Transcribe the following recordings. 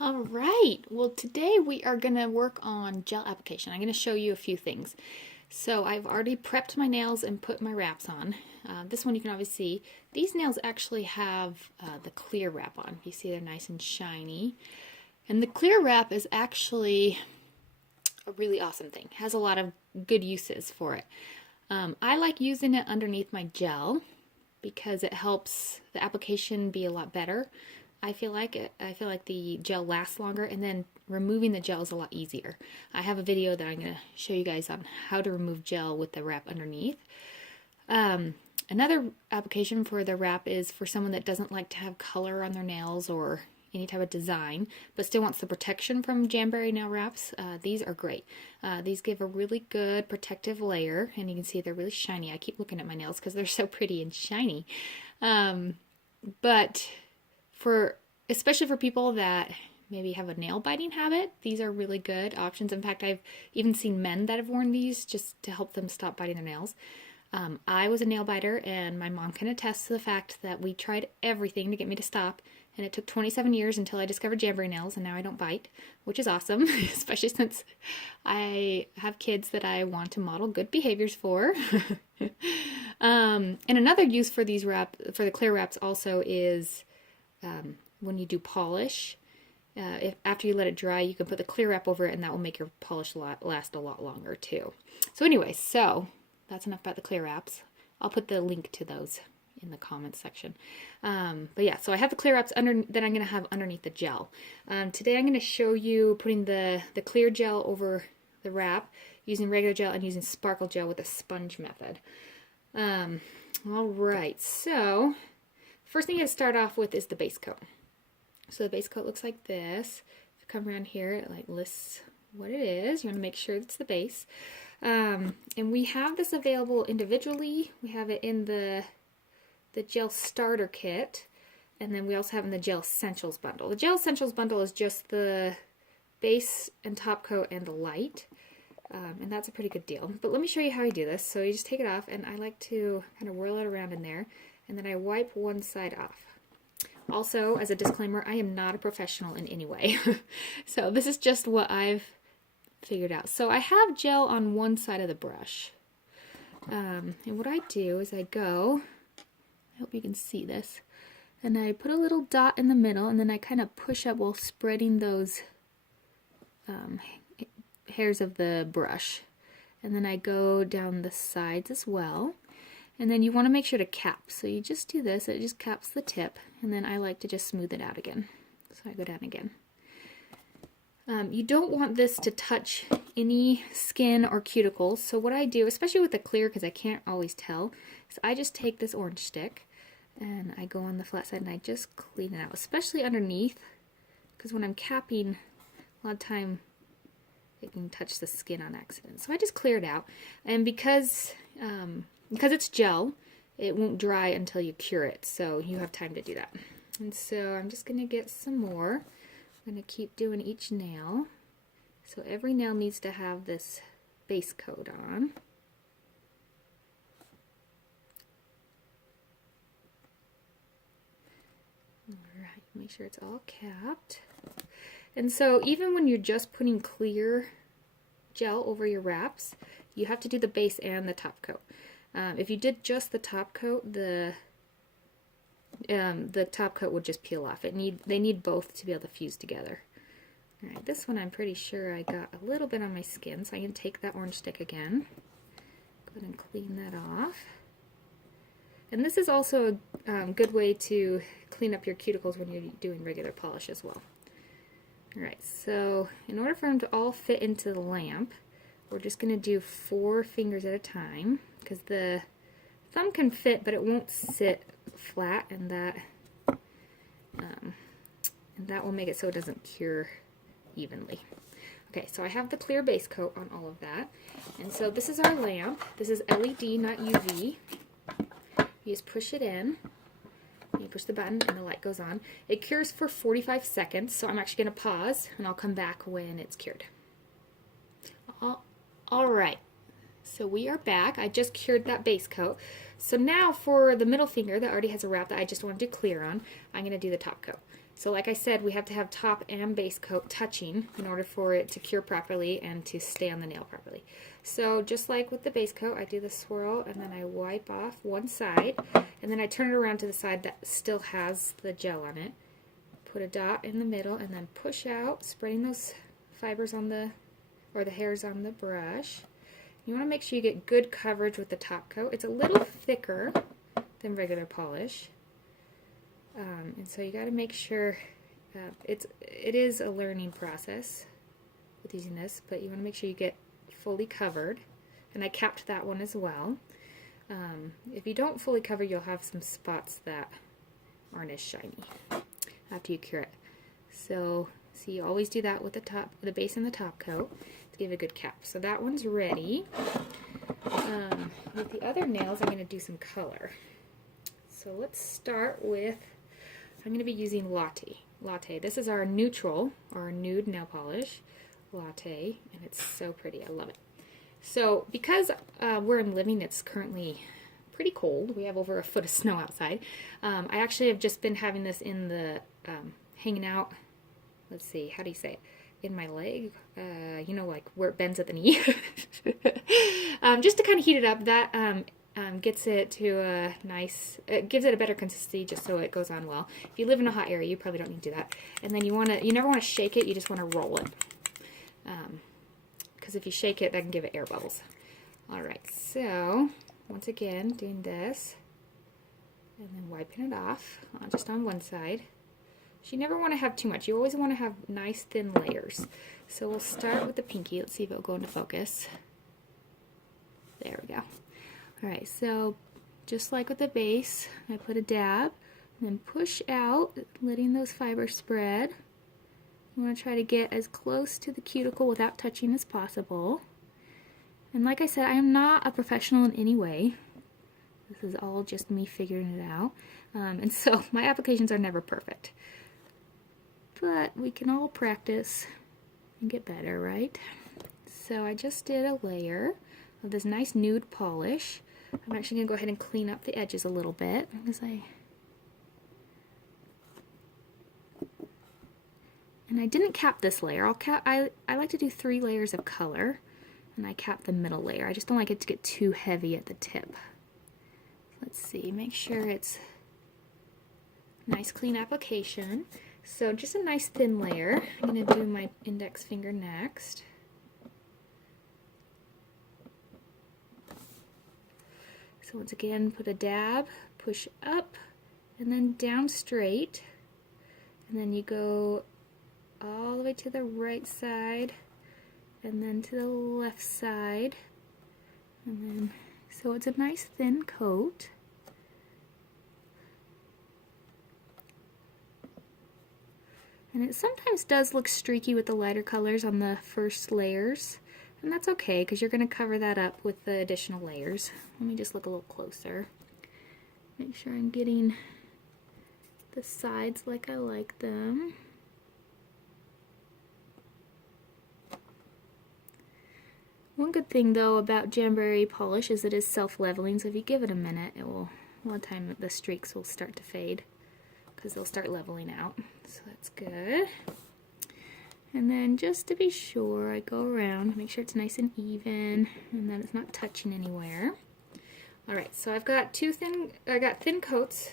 All right, well today we are going to work on gel application. I'm going to show you a few things. So I've already prepped my nails and put my wraps on. This one you can obviously see. These nails actually have the clear wrap on. You see they're nice and shiny. And the clear wrap is actually a really awesome thing. It has a lot of good uses for it. I like using it underneath my gel because it helps the application be a lot better. I feel like the gel lasts longer, and then removing the gel is a lot easier. I have a video that I'm going to show you guys on how to remove gel with the wrap underneath. Another application for the wrap is for someone that doesn't like to have color on their nails or any type of design, but still wants the protection from Jamberry nail wraps. These are great. These give a really good protective layer, and you can see they're really shiny. I keep looking at my nails because they're so pretty and shiny. But especially for people that maybe have a nail biting habit, these are really good options. In fact, I've even seen men that have worn these just to help them stop biting their nails. I was a nail biter, and my mom can attest to the fact that we tried everything to get me to stop, and it took 27 years until I discovered Jamberry nails, and now I don't bite, which is awesome, especially since I have kids that I want to model good behaviors for. And another use for the clear wraps also is when you do polish. After you let it dry, you can put the clear wrap over it, and that will make your polish last a lot longer too. So anyway, that's enough about the clear wraps. I'll put the link to those in the comments section. But yeah, so I have the clear wraps that I'm going to have underneath the gel. Today I'm going to show you putting the clear gel over the wrap using regular gel and using sparkle gel with a sponge method. All right, so first thing you have to start off with is the base coat. So the base coat looks like this. If you come around here, it like lists what it is. You want to make sure it's the base. And we have this available individually. We have it in the gel starter kit, and then we also have it in the gel essentials bundle. The gel essentials bundle is just the base and top coat and the light, and that's a pretty good deal. But let me show you how I do this. So you just take it off, and I like to kind of whirl it around in there, and then I wipe one side off. Also, as a disclaimer, I am not a professional in any way. So this is just what I've figured out. So I have gel on one side of the brush. And what I do is I hope you can see this, and I put a little dot in the middle, and then I kind of push up while spreading those hairs of the brush. And then I go down the sides as well. And then you want to make sure to cap. So you just do this, it just caps the tip, and then I like to just smooth it out again. So I go down again. You don't want this to touch any skin or cuticles. So what I do, especially with the clear, because I can't always tell, is I just take this orange stick and I go on the flat side and I just clean it out, especially underneath, because when I'm capping, a lot of time it can touch the skin on accident. So I just clear it out, and because it's gel, it won't dry until you cure it, so you have time to do that. And so I'm just going to get some more. I'm going to keep doing each nail. So every nail needs to have this base coat on. Alright, make sure it's all capped. And so even when you're just putting clear gel over your wraps, you have to do the base and the top coat. If you did just the top coat, the top coat would just peel off. They need both to be able to fuse together. Alright, this one I'm pretty sure I got a little bit on my skin, so I can take that orange stick again. Go ahead and clean that off. And this is also a good way to clean up your cuticles when you're doing regular polish as well. Alright, so in order for them to all fit into the lamp, we're just going to do 4 fingers at a time, because the thumb can fit, but it won't sit flat, and that will make it so it doesn't cure evenly. Okay, so I have the clear base coat on all of that, and so this is our lamp. This is LED, not UV. You just push it in, you push the button, and the light goes on. It cures for 45 seconds, so I'm actually going to pause, and I'll come back when it's cured. Alright, so we are back. I just cured that base coat. So now for the middle finger that already has a wrap that I just want to do clear on, I'm going to do the top coat. So like I said, we have to have top and base coat touching in order for it to cure properly and to stay on the nail properly. So just like with the base coat, I do the swirl and then I wipe off one side and then I turn it around to the side that still has the gel on it. Put a dot in the middle and then push out, spreading those fibers on the, or the hairs on the brush. You want to make sure you get good coverage with the top coat. It's a little thicker than regular polish. And so you got to make sure it is a learning process with using this, but you want to make sure you get fully covered. And I capped that one as well. If you don't fully cover, you'll have some spots that aren't as shiny after you cure it. So you always do that with the base and the top coat to give a good cap. So that one's ready. With the other nails, I'm going to do some color. So let's start with, I'm going to be using Latte. This is our neutral, or nude nail polish. Latte, and it's so pretty. I love it. So because we're in living, it's currently pretty cold. We have over a foot of snow outside. I actually have just been having this in the, hanging out, let's see, how do you say it? In my leg, you know, like where it bends at the knee. Just to kind of heat it up. That gets it to a nice, it gives it a better consistency just so it goes on well. If you live in a hot area, you probably don't need to do that. And then you never want to shake it, you just want to roll it. Because if you shake it, that can give it air bubbles. Alright, so once again, doing this, and then wiping it off, just on one side. So you never want to have too much. You always want to have nice thin layers. So we'll start with the pinky. Let's see if it'll go into focus. There we go. Alright, so just like with the base, I put a dab, and then push out, letting those fibers spread. You want to try to get as close to the cuticle without touching as possible. And like I said, I am not a professional in any way. This is all just me figuring it out. And so my applications are never perfect. But we can all practice and get better, right? So I just did a layer of this nice nude polish. I'm actually going to go ahead and clean up the edges a little bit because and I didn't cap this layer. I like to do 3 layers of color, and I cap the middle layer. I just don't like it to get too heavy at the tip. Let's see, make sure it's nice clean application. So just a nice thin layer. I'm going to do my index finger next. So once again, put a dab, push up, and then down straight. And then you go all the way to the right side, and then to the left side. And then, so it's a nice thin coat. And it sometimes does look streaky with the lighter colors on the first layers. And that's okay, because you're going to cover that up with the additional layers. Let me just look a little closer. Make sure I'm getting the sides like I like them. One good thing though about Jamberry polish is it is self-leveling, so if you give it a minute, it will, a lot of time the streaks will start to fade because they'll start leveling out. So that's good. And then just to be sure, I go around, make sure it's nice and even and that it's not touching anywhere. Alright, so I've got thin coats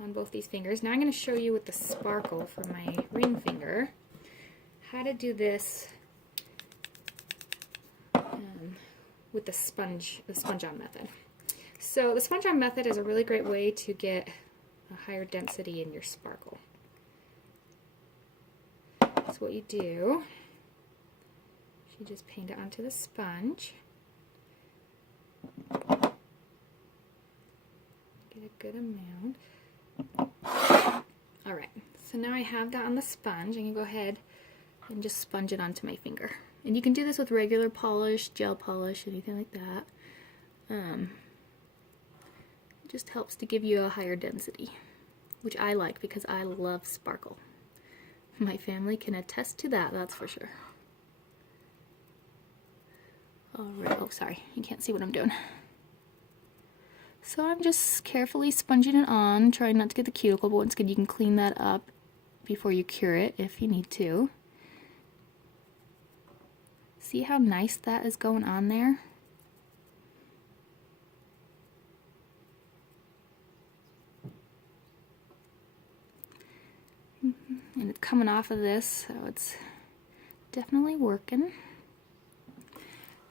on both these fingers. Now I'm going to show you with the sparkle for my ring finger how to do this with the sponge-on method. So the sponge-on method is a really great way to get a higher density in your sparkle. So what you do, you just paint it onto the sponge. Get a good amount. Alright, so now I have that on the sponge. I can go ahead and just sponge it onto my finger. And you can do this with regular polish, gel polish, anything like that. It just helps to give you a higher density, which I like because I love sparkle. My family can attest to that, that's for sure. Alright, oh sorry, you can't see what I'm doing. So I'm just carefully sponging it on, trying not to get the cuticle, but once again you can clean that up before you cure it if you need to. See how nice that is going on there? And it's coming off of this, so it's definitely working.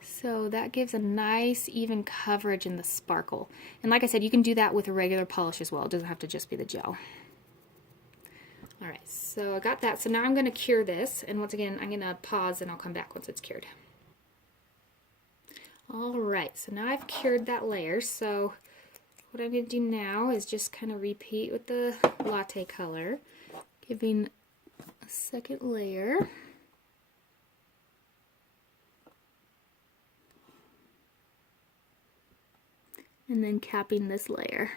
So that gives a nice even coverage in the sparkle. And like I said, you can do that with a regular polish as well. It doesn't have to just be the gel. Alright, so I got that. So now I'm going to cure this. And once again, I'm going to pause and I'll come back once it's cured. Alright, so now I've cured that layer. So what I'm going to do now is just kind of repeat with the latte color, giving a second layer. And then capping this layer.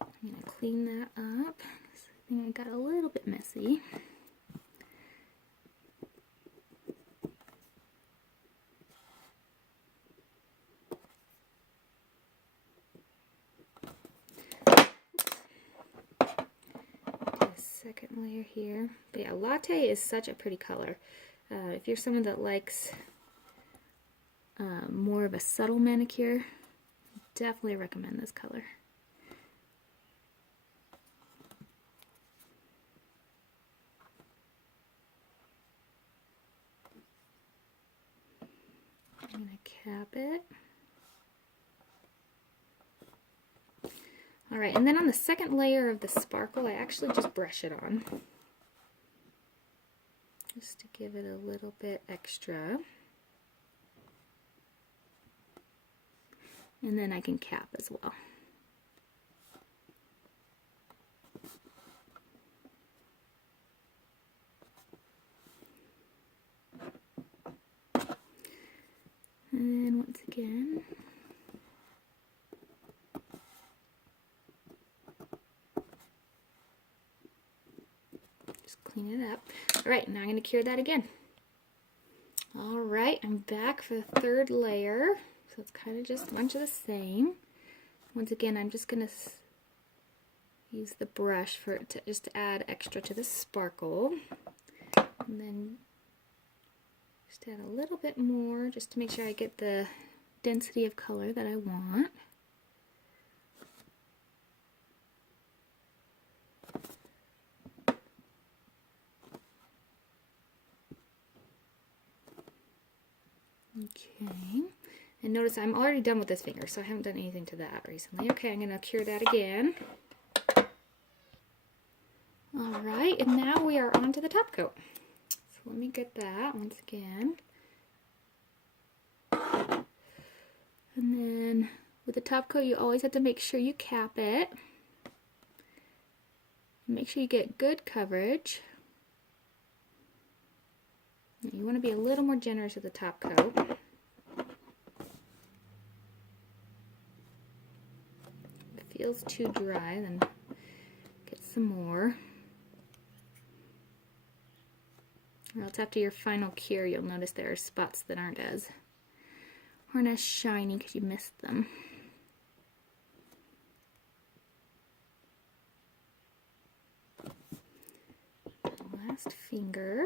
I'm going to clean that up. I think I got a little bit messy. Second layer here. But yeah, latte is such a pretty color. If you're someone that likes more of a subtle manicure, definitely recommend this color. I'm going to cap it. Alright, and then on the second layer of the sparkle, I actually just brush it on. Just to give it a little bit extra. And then I can cap as well. And then once again, just clean it up. Alright, now I'm going to cure that again. Alright, I'm back for the third layer. So it's kind of just a bunch of the same. Once again, I'm just going to use the brush for it to just add extra to the sparkle. And then just add a little bit more just to make sure I get the density of color that I want. Okay, and notice I'm already done with this finger, so I haven't done anything to that recently. Okay, I'm going to cure that again. Alright, and now we are on to the top coat. So let me get that once again. And then with the top coat, you always have to make sure you cap it. Make sure you get good coverage. You want to be a little more generous with the top coat. If it feels too dry, then get some more. Or else after your final cure, you'll notice there are spots that aren't as shiny because you missed them. Last finger.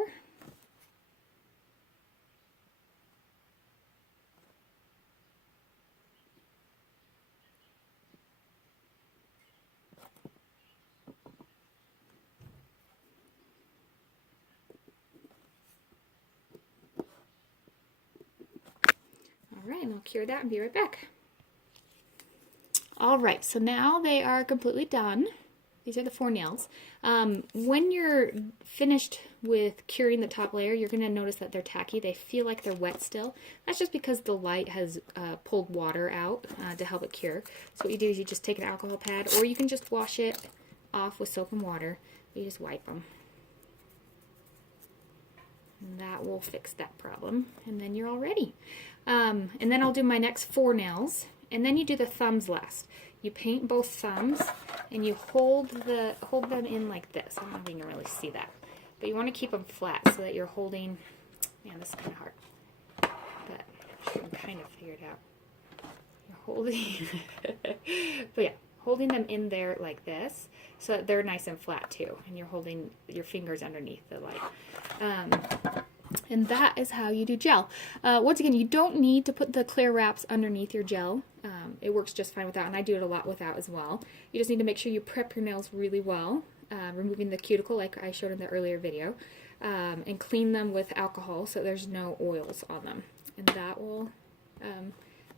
Alright, and I'll cure that and be right back. Alright, so now they are completely done. These are the 4 nails. When you're finished with curing the top layer, you're going to notice that they're tacky. They feel like they're wet still. That's just because the light has pulled water out to help it cure. So what you do is you just take an alcohol pad, or you can just wash it off with soap and water. You just wipe them. And that will fix that problem. And then you're all ready. And then I'll do my next 4 nails. And then you do the thumbs last. You paint both thumbs, and you hold them in like this. I don't know if you can really see that. But you want to keep them flat so that you're holding, man, this is kind of hard. But you can kind of figure it out. You're holding, but yeah, holding them in there like this so that they're nice and flat too, and you're holding your fingers underneath the light. And that is how you do gel. Once again, you don't need to put the clear wraps underneath your gel. It works just fine without, and I do it a lot without as well. You just need to make sure you prep your nails really well, removing the cuticle like I showed in the earlier video, and clean them with alcohol so there's no oils on them. And that will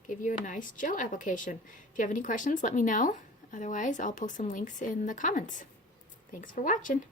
give you a nice gel application. If you have any questions, let me know. Otherwise, I'll post some links in the comments. Thanks for watching.